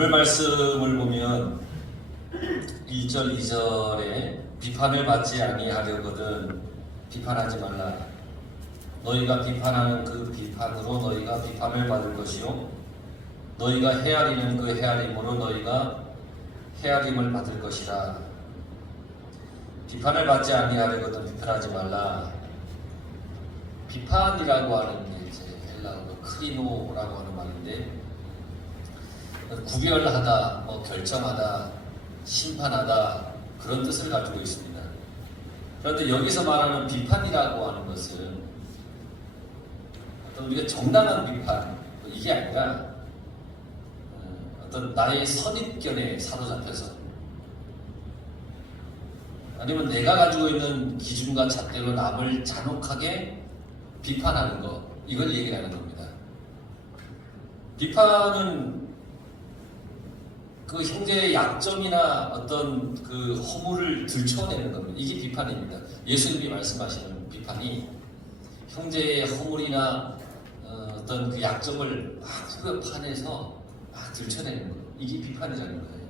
오늘 말씀을 보면 1절, 2절에 비판을 받지 아니하려거든 비판하지 말라. 너희가 비판하는 그 비판으로 너희가 비판을 받을 것이요 너희가 헤아리는 그 헤아림으로 너희가 헤아림을 받을 것이라. 비판을 받지 아니하려거든 비판하지 말라. 비판이라고 하는 게 이제 헬라어로 크리노라고 하는 말인데, 구별하다, 결정하다, 심판하다, 그런 뜻을 가지고 있습니다. 그런데 여기서 말하는 비판이라고 하는 것은 어떤 우리가 정당한 비판, 이게 아니라 어떤 나의 선입견에 사로잡혀서, 아니면 내가 가지고 있는 기준과 잣대로 남을 잔혹하게 비판하는 것, 이걸 얘기하는 겁니다. 비판은 그 형제의 약점이나 어떤 그 허물을 들춰내는 겁니다. 이게 비판입니다. 예수님이 말씀하시는 비판이 형제의 허물이나 어떤 그 약점을 막 파내서 막 들춰내는 거예요. 이게 비판이라는 거예요.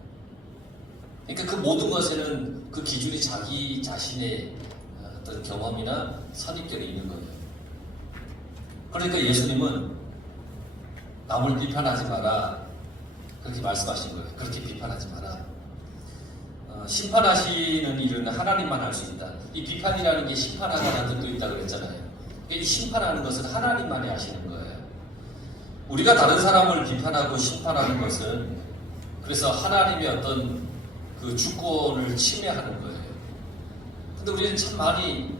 그러니까 그 모든 것에는 그 기준이 자기 자신의 어떤 경험이나 선입견이 있는 거예요. 그러니까 예수님은 남을 비판하지 마라, 그렇게 말씀하신 거예요. 그렇게 비판하지 마라. 심판하시는 일은 하나님만 할 수 있다. 이 비판이라는 게 심판하다는 뜻도 있다고 그랬잖아요. 이 심판하는 것은 하나님만이 하시는 거예요. 우리가 다른 사람을 비판하고 심판하는 것은 그래서 하나님의 어떤 그 주권을 침해하는 거예요. 근데 우리는 참 많이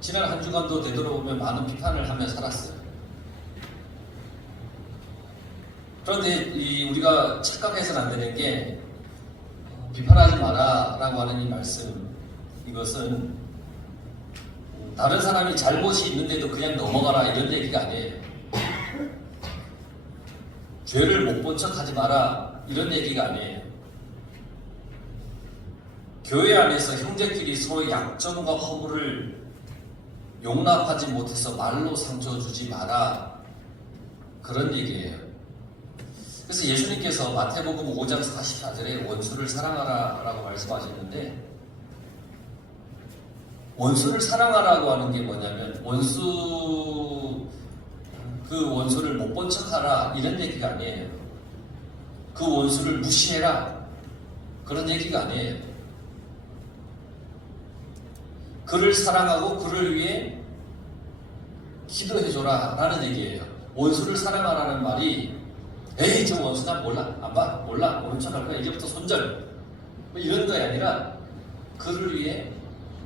지난 한 주간도 되돌아보면 많은 비판을 하며 살았어요. 그런데 우리가 착각해서는 안 되는 게, 비판하지 마라 라고 하는 이 말씀, 이것은 다른 사람이 잘못이 있는데도 그냥 넘어가라 이런 얘기가 아니에요. 죄를 못 본 척 하지 마라 이런 얘기가 아니에요. 교회 안에서 형제끼리 서로의 약점과 허물을 용납하지 못해서 말로 상처 주지 마라, 그런 얘기예요. 그래서 예수님께서 마태복음 5장 44절에 원수를 사랑하라 라고 말씀하셨는데, 원수를 사랑하라고 하는 게 뭐냐면 그 원수를 못 본 척하라 이런 얘기가 아니에요. 그 원수를 무시해라 그런 얘기가 아니에요. 그를 사랑하고 그를 위해 기도해줘라 라는 얘기예요. 원수를 사랑하라는 말이 에이 저 원수 난 몰라, 안 봐, 몰라, 모른 척 할 거야, 이제부터 손절, 이런 게 아니라 그를 위해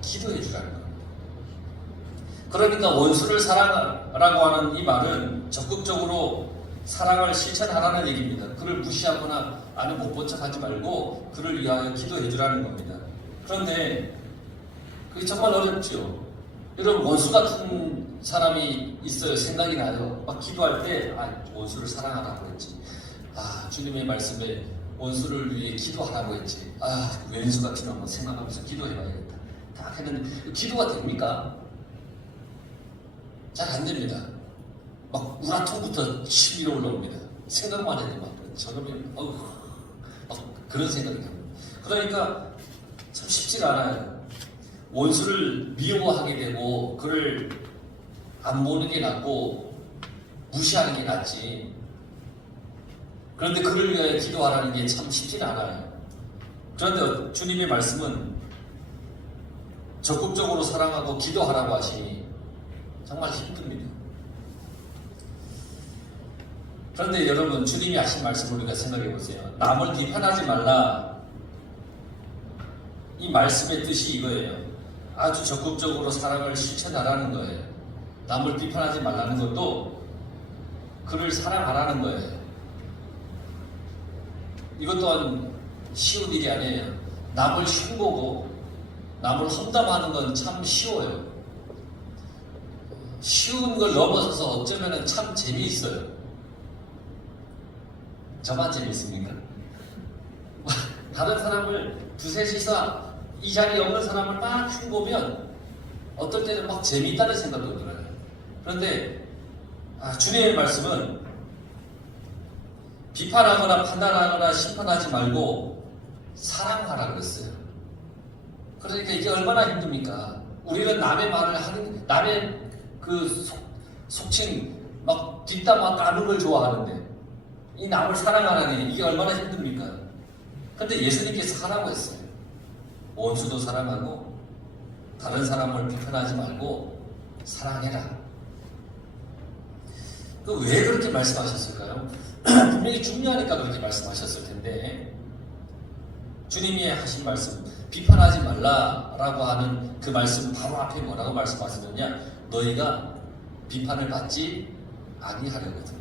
기도해주라는 겁니다. 그러니까 원수를 사랑하라고 하는 이 말은 적극적으로 사랑을 실천하라는 얘기입니다. 그를 무시하거나 아니 못 본 척 하지 말고 그를 위하여 기도해주라는 겁니다. 그런데 그게 정말 어렵죠. 여러분, 원수 같은 사람이 있어요. 생각이 나요. 막 기도할 때 원수를 사랑하라고 했지, 주님의 말씀에 원수를 위해 기도하라고 했지, 왼수 같은 거 한번 생각하면서 기도해봐야겠다 딱 했는데 기도가 됩니까? 잘 안 됩니다. 막 우라통부터 치밀어 올라옵니다. 생각만 해도 막 저러면 그런 생각이 듭니다. 그러니까 참 쉽지가 않아요. 원수를 미워하게 되고 그를 안 보는 게 낫고 무시하는 게 낫지, 그런데 그를 위하여 기도하라는 게 참 쉽지는 않아요. 그런데 주님의 말씀은 적극적으로 사랑하고 기도하라고 하시니 정말 힘듭니다. 그런데 여러분, 주님이 하신 말씀을 우리가 생각해 보세요. 남을 비판하지 말라, 이 말씀의 뜻이 이거예요. 아주 적극적으로 사랑을 실천하라는 거예요. 남을 비판하지 말라는 것도 그를 사랑하라는 거예요. 이것 또한 쉬운 일이 아니에요. 남을 흉보고 남을 험담하는 건 참 쉬워요. 쉬운 걸 넘어서서 어쩌면 참 재미있어요. 저만 재미있습니까? 다른 사람을 두셋이서 이 자리에 없는 사람을 막 흉보면 어떨 때는 막 재미있다는 생각도 들어요. 그런데 주님의 말씀은 비판하거나 판단하거나 심판하지 말고 사랑하라 그랬어요. 그러니까 이게 얼마나 힘듭니까? 우리는 남의 말을 하는, 남의 그 속칭 막 뒷담 막 까는 걸 좋아하는데 이 남을 사랑하라니 이게 얼마나 힘듭니까? 근데 예수님께서 하라고 했어요. 원수도 사랑하고 다른 사람을 비판하지 말고 사랑해라. 왜 그렇게 말씀하셨을까요? 분명히 중요하니까 그렇게 말씀하셨을 텐데 주님이 하신 말씀 비판하지 말라라고 하는 그 말씀 바로 앞에 뭐라고 말씀하시느냐? 너희가 비판을 받지 아니하려거든.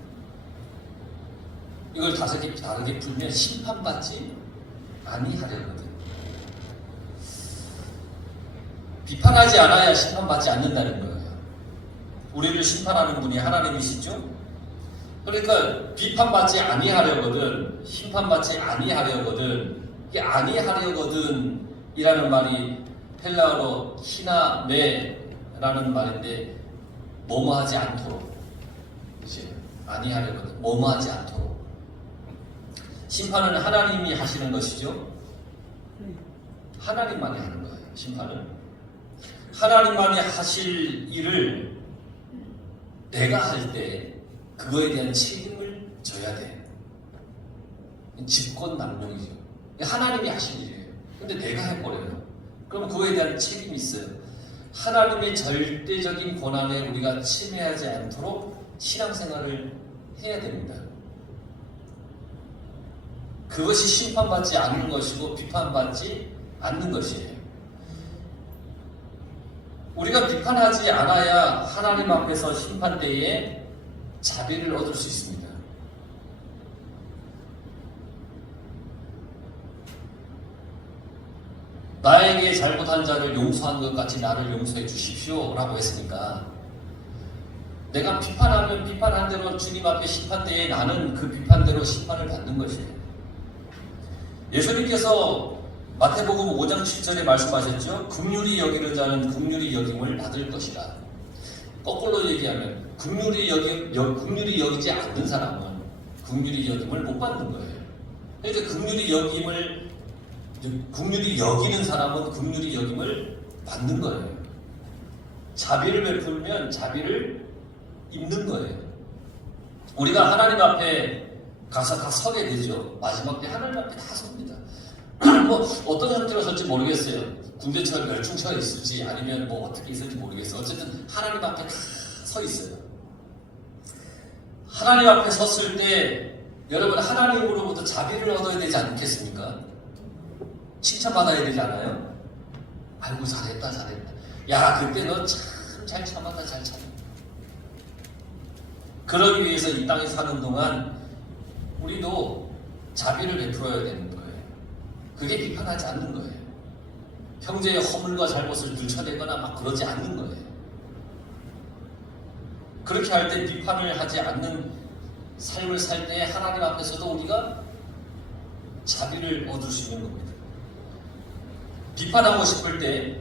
이걸 다르게 풀면 심판받지 아니하려거든. 비판하지 않아야 심판받지 않는다는 거예요. 우리를 심판하는 분이 하나님이시죠? 그러니까 비판받지 아니하려거든, 심판받지 아니하려거든. 이게 아니하려거든 이라는 말이 헬라어로 히나메라는 말인데 뭐뭐하지 않도록, 그치? 아니하려거든, 뭐뭐하지 않도록. 심판은 하나님이 하시는 것이죠. 하나님만이 하는 거예요. 심판은 하나님만이 하실 일을 내가 할 때 그거에 대한 책임을 져야 돼. 직권남용이죠. 하나님이 하실 일이에요. 근데 내가 해버려요. 그럼 그거에 대한 책임이 있어요. 하나님의 절대적인 권한에 우리가 침해하지 않도록 신앙생활을 해야 됩니다. 그것이 심판받지 않는 것이고 비판받지 않는 것이에요. 우리가 비판하지 않아야 하나님 앞에서 심판대에 자비를 얻을 수 있습니다. 나에게 잘못한 자를 용서한 것 같이 나를 용서해 주십시오 라고 했으니까 내가 비판하면 비판한 대로 주님 앞에 심판대에 나는 그 비판대로 심판을 받는 것이에요. 예수님께서 마태복음 5장 7절에 말씀하셨죠. 긍휼히 여기는 자는 긍휼히 여김을 받을 것이다. 거꾸로 얘기하면 긍휼히 여기지 않는 사람은 긍휼히 여김을 못 받는 거예요. 그러니까 긍휼히 여기는 사람은 긍휼히 여김을 받는 거예요. 자비를 베풀면 자비를 입는 거예요. 우리가 하나님 앞에 가서 다 서게 되죠. 마지막 때 하나님 앞에 다 섭니다. 뭐 어떤 형태로 설지 모르겠어요. 군대처럼 멸충처럼 있을지 아니면 뭐 어떻게 있을지 모르겠어요. 어쨌든 하나님 앞에 다 서 있어요. 하나님 앞에 섰을 때 여러분 하나님으로부터 자비를 얻어야 되지 않겠습니까? 칭찬받아야 되지 않아요? 아이고 잘했다. 야 그때 너 참 잘 참았다 잘 참았다. 그러기 위해서 이 땅에 사는 동안 우리도 자비를 베풀어야 되는 거예요. 그게 비판하지 않는 거예요. 형제의 허물과 잘못을 들춰내거나 막 그러지 않는 거예요. 그렇게 할 때 비판을 하지 않는 삶을 살 때 하나님 앞에서도 우리가 자비를 얻을 수 있는 겁니다. 비판하고 싶을 때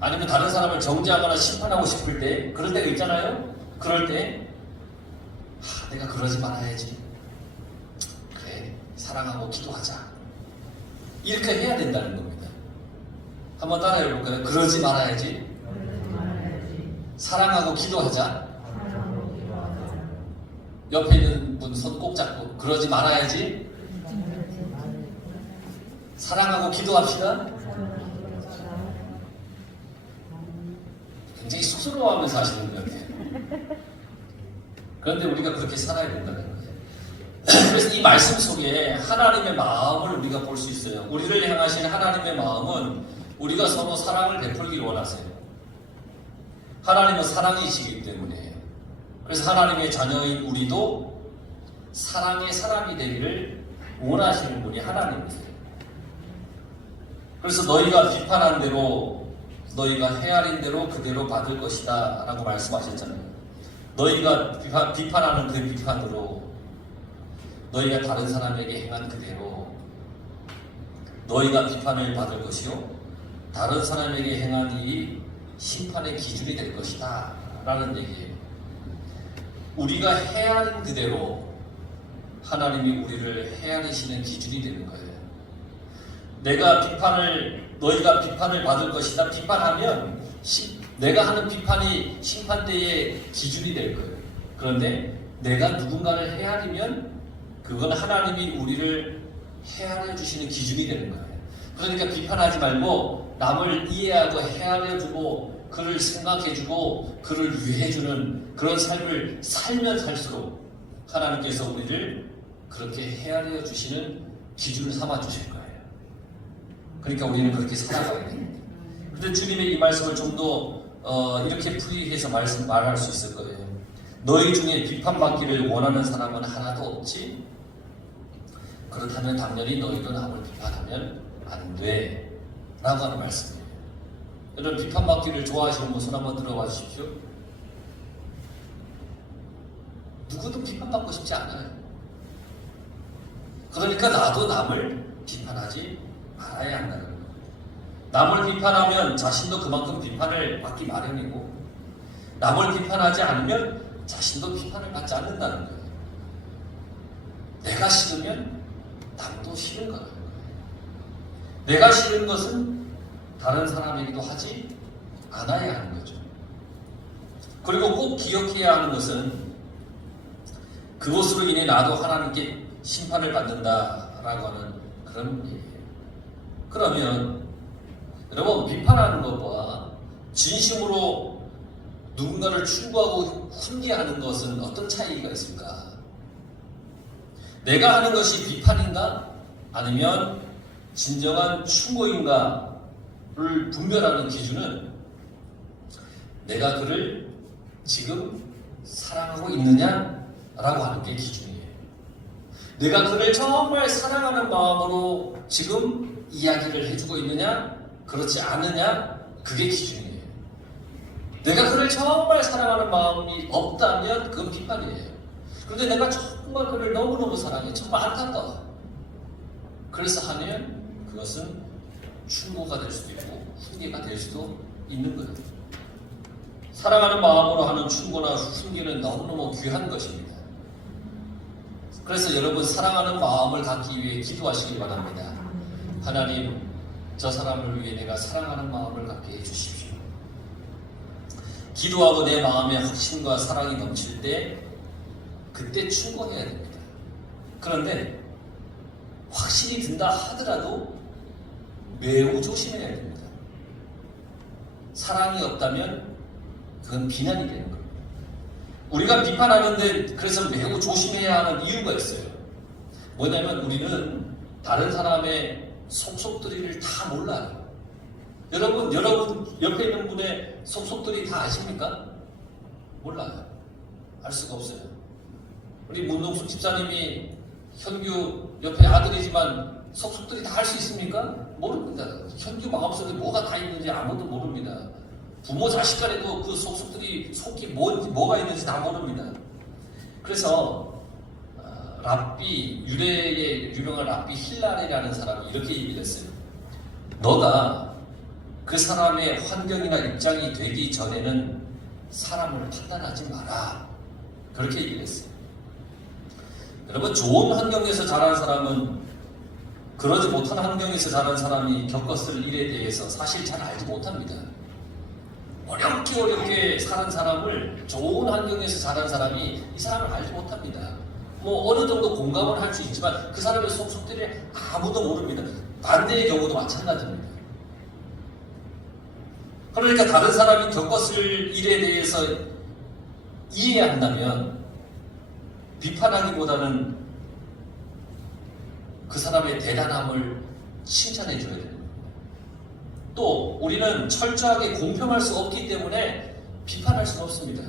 아니면 다른 사람을 정죄하거나 심판하고 싶을 때 그럴 때가 있잖아요. 그럴 때 내가 그러지 말아야지. 그래 사랑하고 기도하자. 이렇게 해야 된다는 겁니다. 한번 따라해 볼까요? 그러지 말아야지. 사랑하고 기도하자. 옆에 있는 분 손 꼭 잡고 그러지 말아야지. 사랑하고 기도합시다. 굉장히 쑥스러워하면서 하시는 것 같아요. 그런데 우리가 그렇게 살아야 된다는 거예요. 그래서 이 말씀 속에 하나님의 마음을 우리가 볼 수 있어요. 우리를 향하신 하나님의 마음은 우리가 서로 사랑을 베풀길 원하세요. 하나님은 사랑이시기 때문에. 그래서 하나님의 자녀인 우리도 사랑의 사람이 되기를 원하시는 분이 하나님이세요. 그래서 너희가 비판한 대로 너희가 헤아린 대로 그대로 받을 것이다 라고 말씀하셨잖아요. 너희가 비판하는 그 비판으로 너희가 다른 사람에게 행한 그대로 너희가 비판을 받을 것이요 다른 사람에게 행한 일이 심판의 기준이 될 것이다 라는 얘기예요. 우리가 헤아린 그대로 하나님이 우리를 헤아리시는 기준이 되는 거예요. 너희가 비판을 받을 것이다. 비판하면 내가 하는 비판이 심판대의 기준이 될 거예요. 그런데 내가 누군가를 헤아리면 그건 하나님이 우리를 헤아려 주시는 기준이 되는 거예요. 그러니까 비판하지 말고 남을 이해하고 헤아려주고 그를 생각해주고 그를 위해주는 그런 삶을 살면 살수록 하나님께서 우리를 그렇게 헤아려 주시는 기준을 삼아 주실 거예요. 그러니까 우리는 그렇게 살아가야 됩니다. 그런데 주님의 이 말씀을 좀 더 이렇게 풀이해서 말할 수 있을 거예요. 너희 중에 비판받기를 원하는 사람은 하나도 없지? 그렇다면 당연히 너희도 남을 비판하면 안 돼 라고 하는 말씀이에요. 여러분 비판받기를 좋아하시는 분 손 한번 들어봐 주십시오. 누구도 비판받고 싶지 않아요. 그러니까 나도 남을 비판하지 말아야 한다는 거예요. 남을 비판하면 자신도 그만큼 비판을 받기 마련이고 남을 비판하지 않으면 자신도 비판을 받지 않는다는 거예요. 내가 싫으면 남도 싫은 거예요. 내가 싫은 것은 다른 사람에게도 하지 않아야 하는 거죠. 그리고 꼭 기억해야 하는 것은 그것으로 인해 나도 하나님께 심판을 받는다라고 하는 그런 얘기예요. 그러면 여러분 비판하는 것과 진심으로 누군가를 충고하고 훈계하는 것은 어떤 차이가 있을까? 내가 하는 것이 비판인가? 아니면 진정한 충고인가를 분별하는 기준은 내가 그를 지금 사랑하고 있느냐라고 하는 게 기준이에요. 내가 그를 정말 사랑하는 마음으로 지금 이야기를 해주고 있느냐? 그렇지 않느냐? 그게 기준이에요. 내가 그를 정말 사랑하는 마음이 없다면 그건 비판이에요. 그런데 내가 정말 그를 너무너무 사랑해. 정말 안타까워. 그래서 하면 그것은 충고가 될 수도 있고 훈계가 될 수도 있는 거예요. 사랑하는 마음으로 하는 충고나 훈계는 너무너무 귀한 것입니다. 그래서 여러분 사랑하는 마음을 갖기 위해 기도하시기 바랍니다. 하나님, 저 사람을 위해 내가 사랑하는 마음을 갖게 해주십시오. 기도하고 내 마음에 확신과 사랑이 넘칠 때 그때 충고해야 됩니다. 그런데 확신이 든다 하더라도 매우 조심해야 됩니다. 사랑이 없다면 그건 비난이 되는 겁니다. 우리가 비판하는데 그래서 매우 조심해야 하는 이유가 있어요. 뭐냐면 우리는 다른 사람의 속속들이를 다 몰라요. 여러분 옆에 있는 분의 속속들이 다 아십니까? 몰라요. 알 수가 없어요. 우리 문동숙 집사님이 현규 옆에 아들이지만 속속들이 다 알 수 있습니까? 모릅니다. 현규 마음속에 뭐가 다 있는지 아무도 모릅니다. 부모 자식 간에도 그 속속들이 속이 뭐가 있는지 다 모릅니다. 그래서 유대의 유명한 랍비 힐랄이라는 사람이 이렇게 얘기를 했어요. 너가 그 사람의 환경이나 입장이 되기 전에는 사람을 판단하지 마라. 그렇게 얘기를 했어요. 여러분 좋은 환경에서 자란 사람은 그러지 못한 환경에서 자란 사람이 겪었을 일에 대해서 사실 잘 알지 못합니다. 어렵게 사는 사람을 좋은 환경에서 자란 사람이 이 사람을 알지 못합니다. 뭐 어느 정도 공감을 할 수 있지만 그 사람의 속속들이 아무도 모릅니다. 반대의 경우도 마찬가지입니다. 그러니까 다른 사람이 겪었을 일에 대해서 이해한다면 비판하기보다는 그 사람의 대단함을 칭찬해 줘야 됩니다. 또 우리는 철저하게 공평할 수 없기 때문에 비판할 수는 없습니다.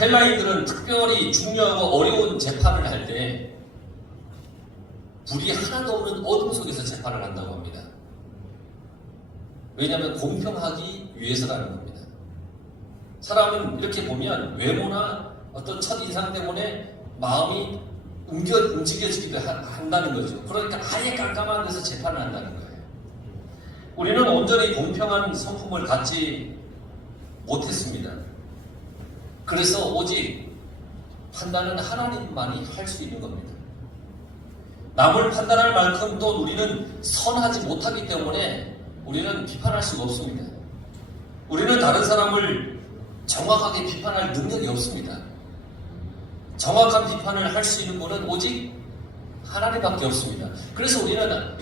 헬라인들은 특별히 중요하고 어려운 재판을 할 때 불이 하나도 없는 어둠 속에서 재판을 한다고 합니다. 왜냐하면 공평하기 위해서라는 겁니다. 사람은 이렇게 보면 외모나 어떤 첫인상 때문에 마음이 움직여지기도 한다는 거죠. 그러니까 아예 깜깜한 데서 재판을 한다는 거예요. 우리는 온전히 공평한 성품을 갖지 못했습니다. 그래서 오직 판단은 하나님만이 할 수 있는 겁니다. 남을 판단할 만큼 또 우리는 선하지 못하기 때문에 우리는 비판할 수가 없습니다. 우리는 다른 사람을 정확하게 비판할 능력이 없습니다. 정확한 비판을 할 수 있는 분은 오직 하나님밖에 없습니다. 그래서 우리는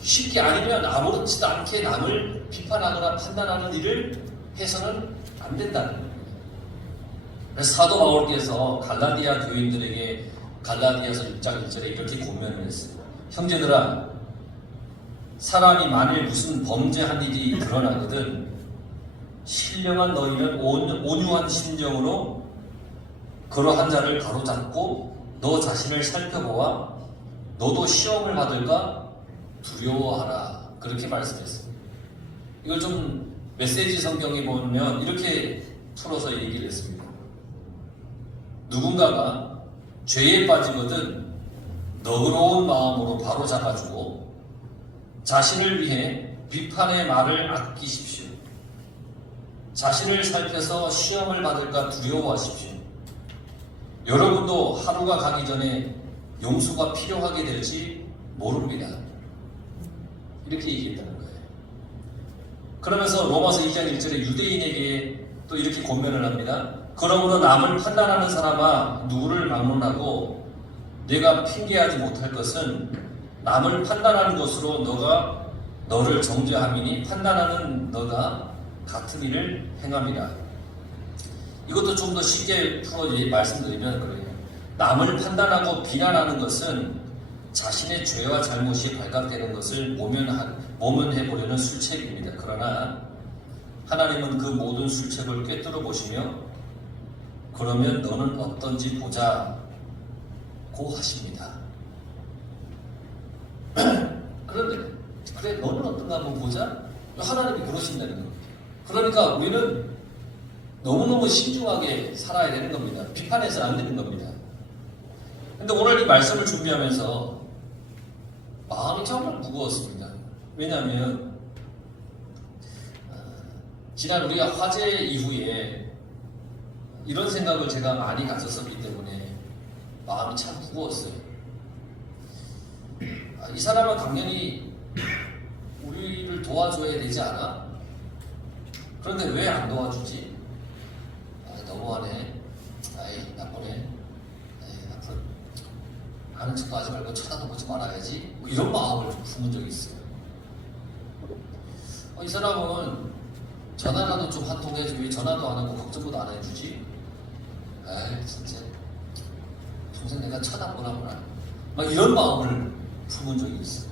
쉽게 아니면 아무렇지도 않게 남을 비판하거나 판단하는 일을 해서는 안 된다는 겁니다. 그래서 사도 바울께서 갈라디아 교인들에게 갈라디아서 6장 1절에 이렇게 권면을 했어요. 형제들아, 사람이 만일 무슨 범죄한 일이 드러나거든 신령한 너희는 온유한 심정으로 그러한 자를 바로잡고 너 자신을 살펴보아 너도 시험을 받을까 두려워하라. 그렇게 말씀했어요. 이걸 좀 메시지 성경에 보면 이렇게 풀어서 얘기를 했습니다. 누군가가 죄에 빠지거든 너그러운 마음으로 바로잡아주고 자신을 위해 비판의 말을 아끼십시오. 자신을 살펴서 시험을 받을까 두려워하십시오. 여러분도 하루가 가기 전에 용서가 필요하게 될지 모릅니다. 이렇게 얘기했다는 거예요. 그러면서 로마서 2장 1절에 유대인에게 또 이렇게 권면을 합니다. 그러므로 남을 판단하는 사람아 누구를 막론하고 내가 핑계하지 못할 것은 남을 판단하는 것으로 너가 너를 정죄함이니 판단하는 너가 같은 일을 행함이라. 이것도 좀 더 쉽게 풀어 말씀드리면 그래요. 남을 판단하고 비난하는 것은 자신의 죄와 잘못이 발각되는 것을 모면해보려는 술책입니다. 그러나 하나님은 그 모든 술책을 꿰뚫어 보시며 그러면 너는 어떤지 보자고 하십니다. 그런데 그래 너는 어떤가 한번 보자? 하나님이 그러신다는 겁니다. 그러니까 우리는 너무너무 신중하게 살아야 되는 겁니다. 비판해서는 안 되는 겁니다. 근데 오늘 이 말씀을 준비하면서 마음이 정말 무거웠습니다. 왜냐하면 지난 우리가 화재 이후에 이런 생각을 제가 많이 가졌었기 때문에 마음이 참 무거웠어요. 이 사람은 당연히 우리를 도와줘야 되지 않아? 그런데 왜 안 도와주지? 너무하네. 아이 나쁘네. 앞으로 아는 척도 하지 말고 쳐다도 보지 말아야지. 뭐 이런 마음을 좀 품은 적이 있어요. 이 사람은 전화라도 좀 한 통 해주고 왜 전화도 안 하고 걱정도 안 해주지? 에이 진짜 평생 내가 쳐다보나 보나. 막 이런 마음을 품은 적이 있어요.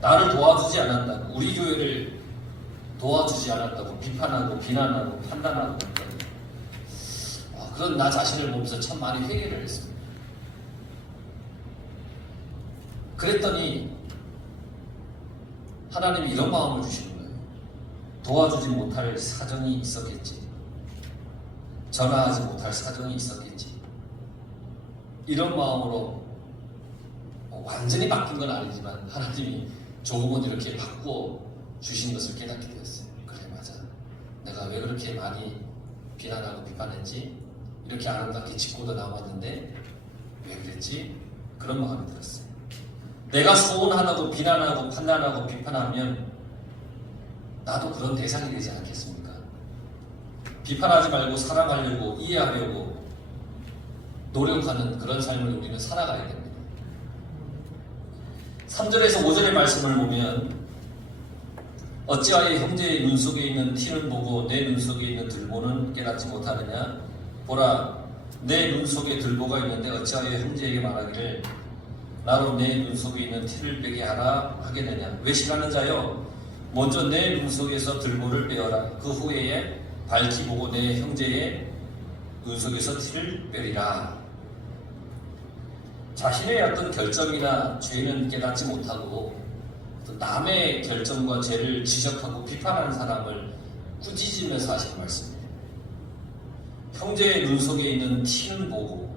나를 도와주지 않았다고, 우리 교회를 도와주지 않았다고 비판하고 비난하고 판단하고 그런 나 자신을 보면서 참 많이 회개를 했습니다. 그랬더니 하나님이 이런 마음을 주시는 거예요. 도와주지 못할 사정이 있었겠지. 전화하지 못할 사정이 있었겠지. 이런 마음으로 완전히 바뀐 건 아니지만 하나님이 조금은 이렇게 바꾸어 주신 것을 깨닫게 되었어요. 그래 맞아. 내가 왜 그렇게 많이 비난하고 비판했지? 이렇게 아름답게 짓고도 나왔는데 왜 그랬지? 그런 마음이 들었어요. 내가 소원하다고 비난하고 판단하고 비판하면 나도 그런 대상이 되지 않겠습니까? 비판하지 말고 사랑하려고 이해하려고 노력하는 그런 삶을 우리는 살아가야 됩니다. 3절에서 5절의 말씀을 보면 어찌하여 형제의 눈 속에 있는 티는 보고 내 눈 속에 있는 들보는 깨닫지 못하느냐? 보라, 내 눈 속에 들보가 있는데 어찌하여 형제에게 말하기를 나로 내 눈 속에 있는 티를 빼게 하라 하겠느냐? 외식하는 자여, 먼저 내 눈 속에서 들보를 빼어라. 그 후에 밝히 보고 내 형제의 눈 속에서 티를 빼리라. 자신의 어떤 결정이나 죄는 깨닫지 못하고 남의 결정과 죄를 지적하고 비판하는 사람을 꾸짖으면서 하시는 말씀이에요. 형제의 눈 속에 있는 티는 보고,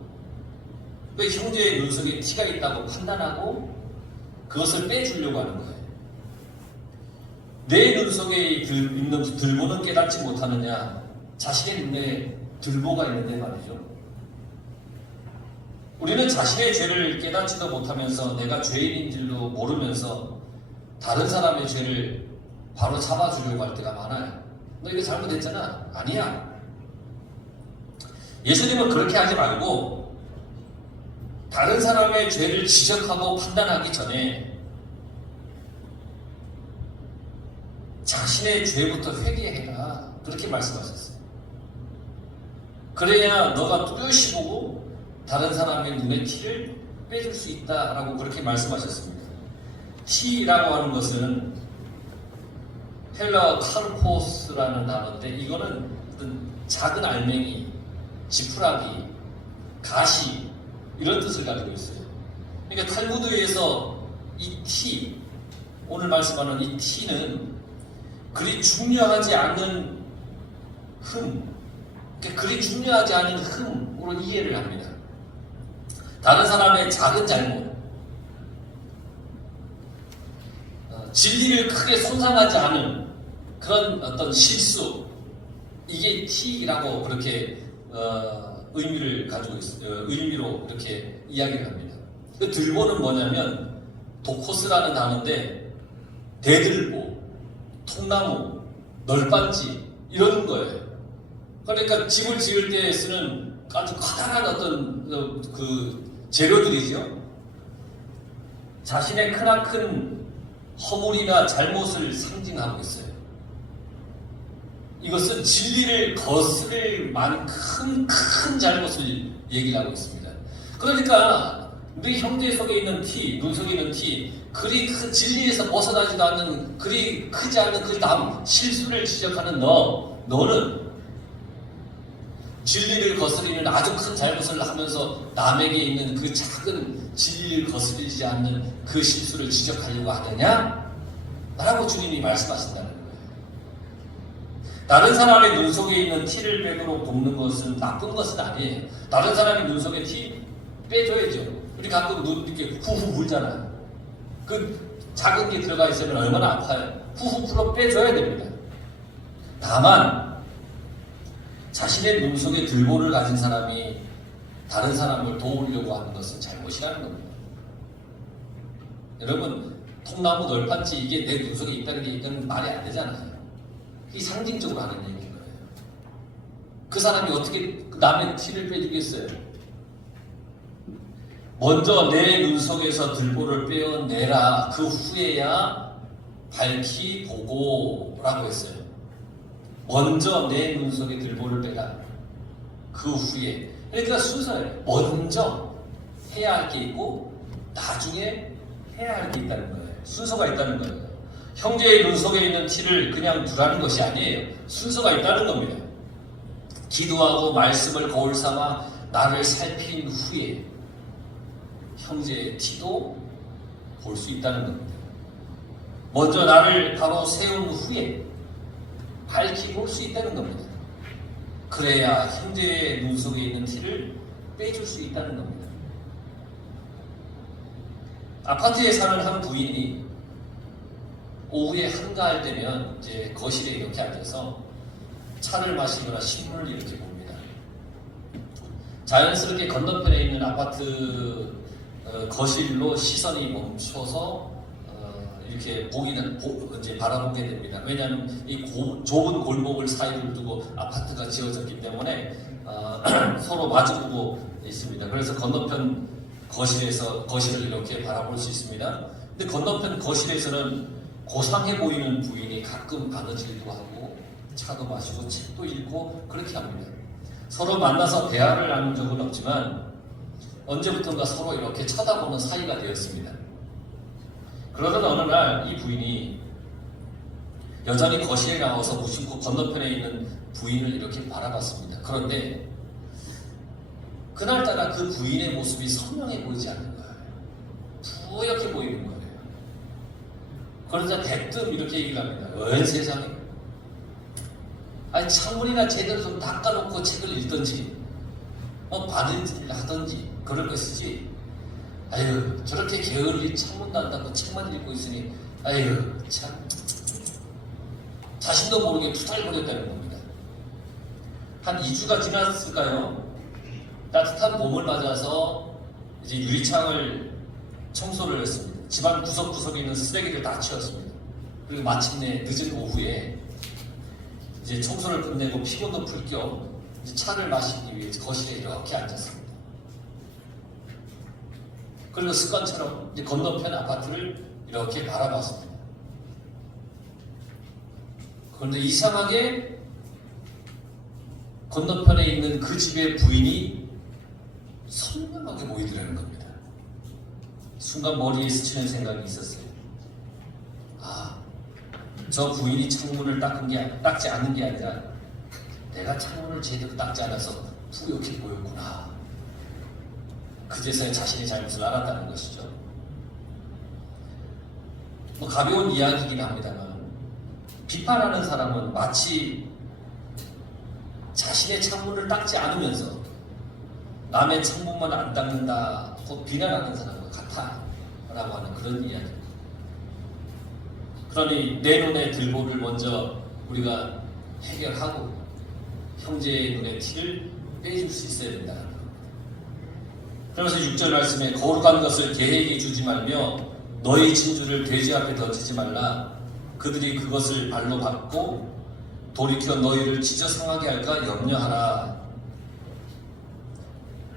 왜 형제의 눈 속에 티가 있다고 판단하고 그것을 빼주려고 하는 거예요. 내 눈 속에 있는 들보는 깨닫지 못하느냐? 자신의 눈에 들보가 있는데 말이죠. 우리는 자신의 죄를 깨닫지도 못하면서 내가 죄인인 줄도 모르면서 다른 사람의 죄를 바로 잡아주려고 할 때가 많아요. 너 이거 잘못했잖아. 아니야. 예수님은 그렇게 하지 말고 다른 사람의 죄를 지적하고 판단하기 전에 자신의 죄부터 회개해라. 그렇게 말씀하셨어요. 그래야 너가 뚜렷이 보고 다른 사람의 눈에 티를 빼줄 수 있다라고 그렇게 말씀하셨습니다. 티라고 하는 것은 헬라어 칼포스라는 단어인데 이거는 어떤 작은 알맹이, 지푸라기, 가시 이런 뜻을 가지고 있어요. 그러니까 탈무드에서 이 티, 오늘 말씀하는 이 티는 그리 중요하지 않은 흠, 그리 중요하지 않은 흠으로 이해를 합니다. 다른 사람의 작은 잘못, 진리를 크게 손상하지 않은 그런 어떤 실수, 이게 티라고 그렇게 의미를 가지고 있어요. 의미로 그렇게 이야기를 합니다. 들보는 뭐냐면 도코스라는 단어인데 대들보, 통나무, 널빤지 이런 거예요. 그러니까 집을 지을 때 쓰는 아주 커다란 어떤 그 재료들이죠. 자신의 크나큰 허물이나 잘못을 상징하고 있어요. 이것은 진리를 거스를 만큼 큰 잘못을 얘기하고 있습니다. 그러니까 네 형제 속에 있는 티, 눈 속에 있는 티, 그리 그 진리에서 벗어나지도 않는, 그리 크지 않는 그 실수를 지적하는 너는 진리를 거스리는 아주 큰 잘못을 하면서 남에게 있는 그 작은 진리를 거스리지 않는 그 실수를 지적하려고 하느냐? 라고 주님이 말씀하신다는 거예요. 다른 사람의 눈 속에 있는 티를 빼도록 돕는 것은 나쁜 것은 아니에요. 다른 사람의 눈 속에 티 빼줘야죠. 우리 가끔 눈 이렇게 후후 불잖아요. 그 작은 게 들어가 있으면 얼마나 아파요. 후후 풀어 빼줘야 됩니다. 다만 자신의 눈 속에 들보를 가진 사람이 다른 사람을 도우려고 하는 것은 잘못이라는 겁니다. 여러분, 통나무 널판지 이게 내 눈 속에 있다는 게 이건 말이 안 되잖아요. 이게 상징적으로 하는 얘기인 거예요. 그 사람이 어떻게 남의 티를 빼주겠어요? 먼저 내 눈 속에서 들보를 빼어내라. 그 후에야 밝히 보고라고 했어요. 먼저 내 눈 속에 들보를 빼라. 그 후에. 그러니까 순서예요. 먼저 해야 할 게 있고 나중에 해야 할 게 있다는 거예요. 순서가 있다는 거예요. 형제의 눈 속에 있는 티를 그냥 두라는 것이 아니에요. 순서가 있다는 겁니다. 기도하고 말씀을 거울 삼아 나를 살핀 후에 형제의 티도 볼 수 있다는 겁니다. 먼저 나를 바로 세운 후에 밝히 볼 수 있다는 겁니다. 그래야 형제의 눈 속에 있는 티를 빼줄 수 있다는 겁니다. 아파트에 사는 한 부인이 오후에 한가할 때면 이제 거실에 이렇게 앉아서 차를 마시거나 신문을 이렇게 봅니다. 자연스럽게 건너편에 있는 아파트 거실로 시선이 멈춰서 이렇게 이제 바라보게 됩니다. 왜냐하면 이 좁은 골목을 사이를 두고 아파트가 지어졌기 때문에 서로 마주보고 있습니다. 그래서 건너편 거실을 이렇게 바라볼 수 있습니다. 근데 건너편 거실에서는 고상해 보이는 부인이 가끔 바느질도 하고 차도 마시고 책도 읽고 그렇게 합니다. 서로 만나서 대화를 나눈 적은 없지만 언제부턴가 서로 이렇게 쳐다보는 사이가 되었습니다. 그러던 어느 날 이 부인이 여전히 거실에 나와서 무심코 건너편에 있는 부인을 이렇게 바라봤습니다. 그런데 그날따라 그 부인의 모습이 선명해 보이지 않는 거예요. 뿌옇게 보이는 거예요. 그러자 대뜸 이렇게 얘기를 합니다. 웬 세상에? 아니 창문이나 제대로 좀 닦아놓고 책을 읽던지 바느질 하던지 그럴 것이지. 아유 저렇게 게을리 창문도 안 닫고 책만 읽고 있으니 아유 참 자신도 모르게 투덜거렸다는 겁니다. 한 2주가 지났을까요? 따뜻한 봄을 맞아서 이제 유리창을 청소를 했습니다. 집안 구석구석에 있는 쓰레기를 다 치웠습니다. 그리고 마침내 늦은 오후에 이제 청소를 끝내고 피곤도 풀 겸 차를 마시기 위해 거실에 이렇게 앉았습니다. 그리고 습관처럼 이제 건너편 아파트를 이렇게 바라봤습니다. 그런데 이상하게 건너편에 있는 그 집의 부인이 선명하게 보이더라는 겁니다. 순간 머리에 스치는 생각이 있었어요. 아, 저 부인이 창문을 닦지 않은 게 아니라 내가 창문을 제대로 닦지 않아서 뿌옇게 보였구나. 그제서야 자신의 잘못을 알았다는 것이죠. 뭐 가벼운 이야기이긴 합니다만 비판하는 사람은 마치 자신의 창문을 닦지 않으면서 남의 창문만 안 닦는다고 비난하는 사람과 같아 라고 하는 그런 이야기입니다. 그러니 내 눈에 들보를 먼저 우리가 해결하고 형제의 눈에 티를 빼줄 수 있어야 된다. 그러면서 6절 말씀에 거룩한 것을 개에게 주지 말며 너희 진주를 돼지 앞에 던지지 말라. 그들이 그것을 발로 밟고 돌이켜 너희를 찢어 상하게 할까 염려하라.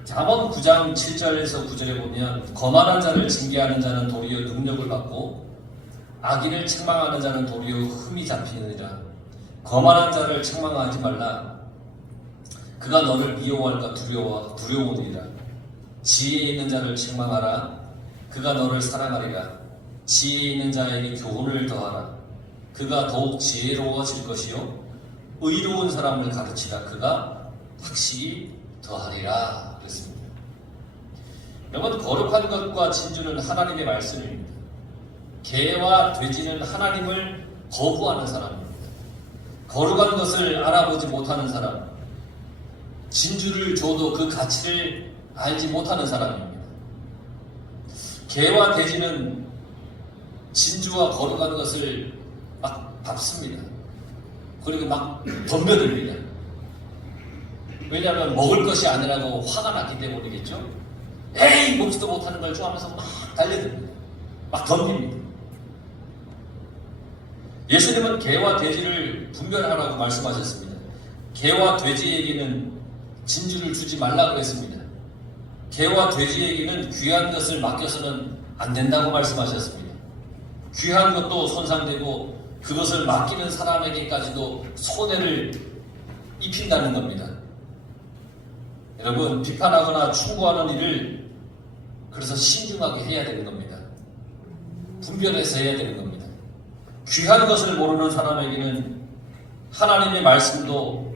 잠언 9장 7절에서 9절에 보면 거만한 자를 징계하는 자는 도리어 능력을 받고 악인을 책망하는 자는 도리어 흠이 잡히느니라. 거만한 자를 책망하지 말라. 그가 너를 미워할까 두려우니라. 지혜 있는 자를 책망하라. 그가 너를 사랑하리라. 지혜 있는 자에게 교훈을 더하라. 그가 더욱 지혜로워질 것이요 의로운 사람을 가르치라. 그가 확실히 더하리라. 그랬습니다. 여러분, 거룩한 것과 진주는 하나님의 말씀입니다. 개와 돼지는 하나님을 거부하는 사람입니다. 거룩한 것을 알아보지 못하는 사람, 진주를 줘도 그 가치를 알지 못하는 사람입니다. 개와 돼지는 진주와 거룩한 것을 막 밟습니다. 그리고 막 덤벼듭니다. 왜냐하면 먹을 것이 아니라고 화가 났기 때문이겠죠. 에이, 먹지도 못하는 걸 좋아하면서 막 달려듭니다. 막 덤빕니다. 예수님은 개와 돼지를 분별하라고 말씀하셨습니다. 개와 돼지에게는 진주를 주지 말라고 했습니다. 개와 돼지에게는 귀한 것을 맡겨서는 안 된다고 말씀하셨습니다. 귀한 것도 손상되고 그것을 맡기는 사람에게까지도 손해를 입힌다는 겁니다. 여러분, 비판하거나 충고하는 일을 그래서 신중하게 해야 되는 겁니다. 분별해서 해야 되는 겁니다. 귀한 것을 모르는 사람에게는 하나님의 말씀도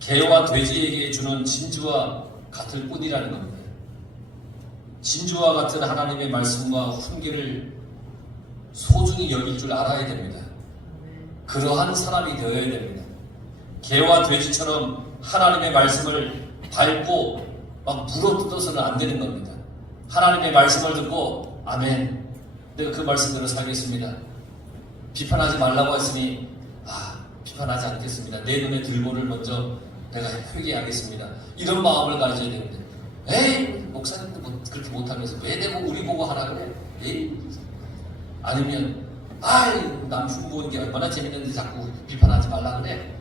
개와 돼지에게 주는 진주와 같을 뿐이라는 겁니다. 진주와 같은 하나님의 말씀과 훈계를 소중히 여길 줄 알아야 됩니다. 그러한 사람이 되어야 됩니다. 개와 돼지처럼 하나님의 말씀을 밟고 막 물어뜯어서는 안 되는 겁니다. 하나님의 말씀을 듣고 아멘, 내가 그 말씀대로 살겠습니다. 비판하지 말라고 했으니 비판하지 않겠습니다. 내 눈에 들보를 먼저 내가 회개하겠습니다. 이런 마음을 가져야 됩니다. 에이, 목사님도 그렇게 못하면서 왜 내가 우리 보고 하라 그래? 에이. 아니면 남 흉보는 게 얼마나 재밌는데 자꾸 비판하지 말라 그래?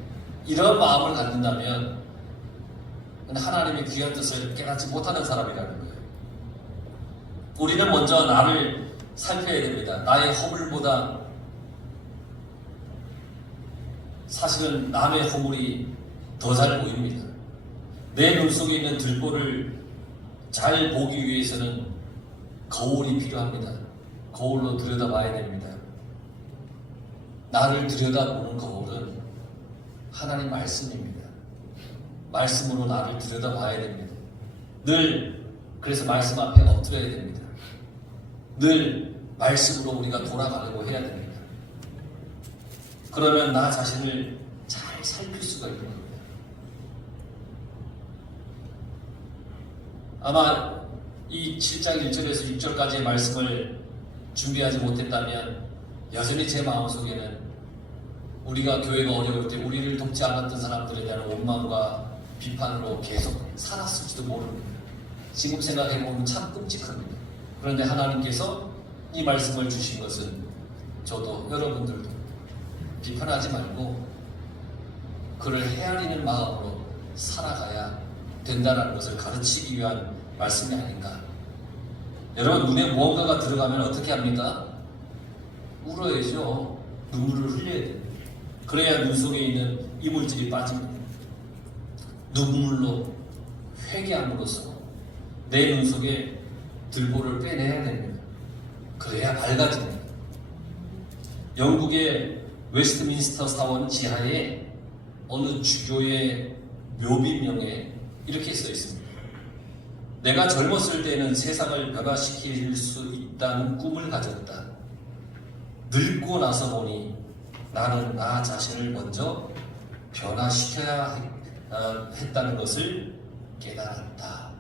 이런 마음을 갖는다면 하나님의 귀한 뜻을 깨닫지 못하는 사람이라는 거예요. 우리는 먼저 나를 살펴야 됩니다. 나의 허물보다 사실은 남의 허물이 더 잘 보입니다. 내 눈 속에 있는 들보를 잘 보기 위해서는 거울이 필요합니다. 거울로 들여다봐야 됩니다. 나를 들여다보는 거울은 하나님 말씀입니다. 말씀으로 나를 들여다봐야 됩니다. 늘 그래서 말씀 앞에 엎드려야 됩니다. 늘 말씀으로 우리가 돌아가려고 해야 됩니다. 그러면 나 자신을 잘 살필 수가 있는 겁니다. 아마 이 7장 1절에서 6절까지의 말씀을 준비하지 못했다면 여전히 제 마음속에는 우리가 교회가 어려울 때 우리를 돕지 않았던 사람들에 대한 원망과 비판으로 계속 살았을지도 모릅니다. 지금 생각해보면 참 끔찍합니다. 그런데 하나님께서 이 말씀을 주신 것은 저도 여러분들도 비판하지 말고 그를 헤아리는 마음으로 살아가야 된다는 것을 가르치기 위한 말씀이 아닌가. 여러분, 눈에 무언가가 들어가면 어떻게 합니까? 울어야죠. 눈물을 흘려야 돼요. 그래야 눈 속에 있는 이물질이 빠집니다. 눈물로 회개함으로써 내 눈 속에 들보를 빼내야 됩니다. 그래야 밝아집니다. 영국의 웨스트민스터 사원 지하에 어느 주교의 묘비명에 이렇게 써 있습니다. 내가 젊었을 때는 세상을 변화시킬 수 있다는 꿈을 가졌다. 늙고 나서 보니 나는 나 자신을 먼저 변화시켜야 했다는 것을 깨달았다.